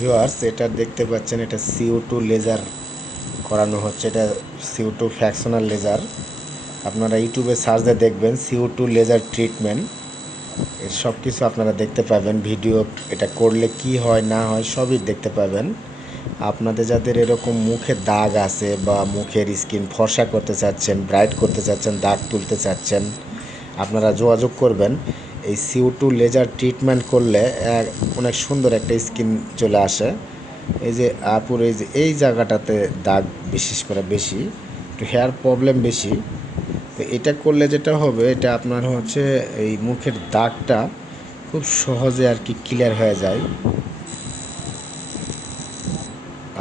Viewers, এটা দেখতে পাচ্ছেন, এটা CO2 লেজার করানো হচ্ছে। এটা CO2 ফ্র্যাকশনাল লেজার। আপনারা ইউটিউবে সার্চ দিয়ে দেখবেন CO2 লেজার ট্রিটমেন্ট। এর সব কিছু আপনারা দেখতে পাবেন ভিডিও। এটা করলে কি হয় না হয় সবই দেখতে পাবেন। আপনাদের যাদের এরকম মুখে দাগ আছে বা মুখের স্কিন ফর্সা করতে চাচ্ছেন, ব্রাইট করতে চাচ্ছেন, দাগ তুলতে চাচ্ছেন, আপনারা যোগাযোগ করবেন। এই CO2 লেজার ট্রিটমেন্ট করলে অনেক সুন্দর একটা স্কিন চলে আসে। এই যে আপুর এই জায়গাটাতে দাগ বিশেষ করে বেশি, একটু হেয়ার প্রবলেম বেশি। তো এটা করলে যেটা হবে, এটা আপনার হচ্ছে এই মুখের দাগটা খুব সহজে আর কি ক্লিয়ার হয়ে যায়।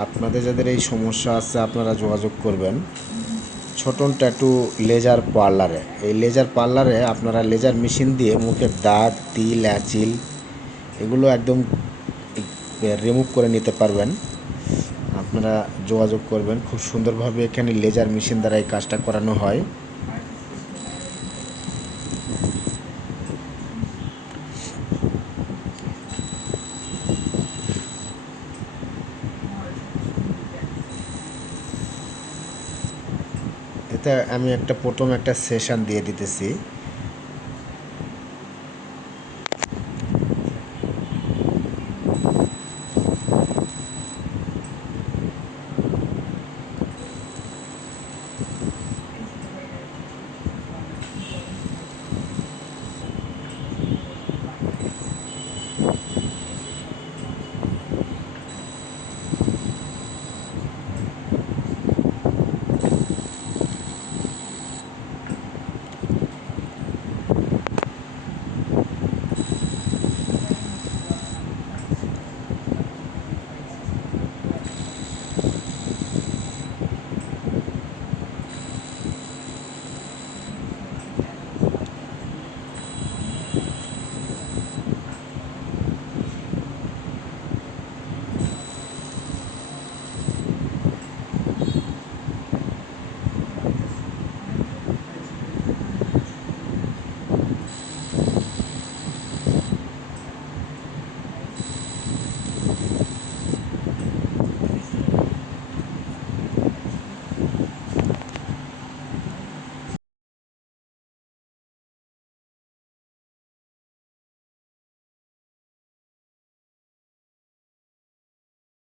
আপনাদের যাদের এই সমস্যা আছে আপনারা যোগাযোগ করবেন ছোটন ট্যাটু লেজার পার্লারে। এই লেজার পার্লারে আপনারা লেজার মেশিন দিয়ে মুখের দাগ, তিল, অ্যাচিল এগুলো একদম রিমুভ করে নিতে পারবেন। আপনারা যোগাযোগ করবেন। খুব সুন্দরভাবে এখানে লেজার মেশিন দ্বারা এই কাজটা করানো হয়। এতে আমি প্রথম একটা সেশন দিয়ে দিতেছি।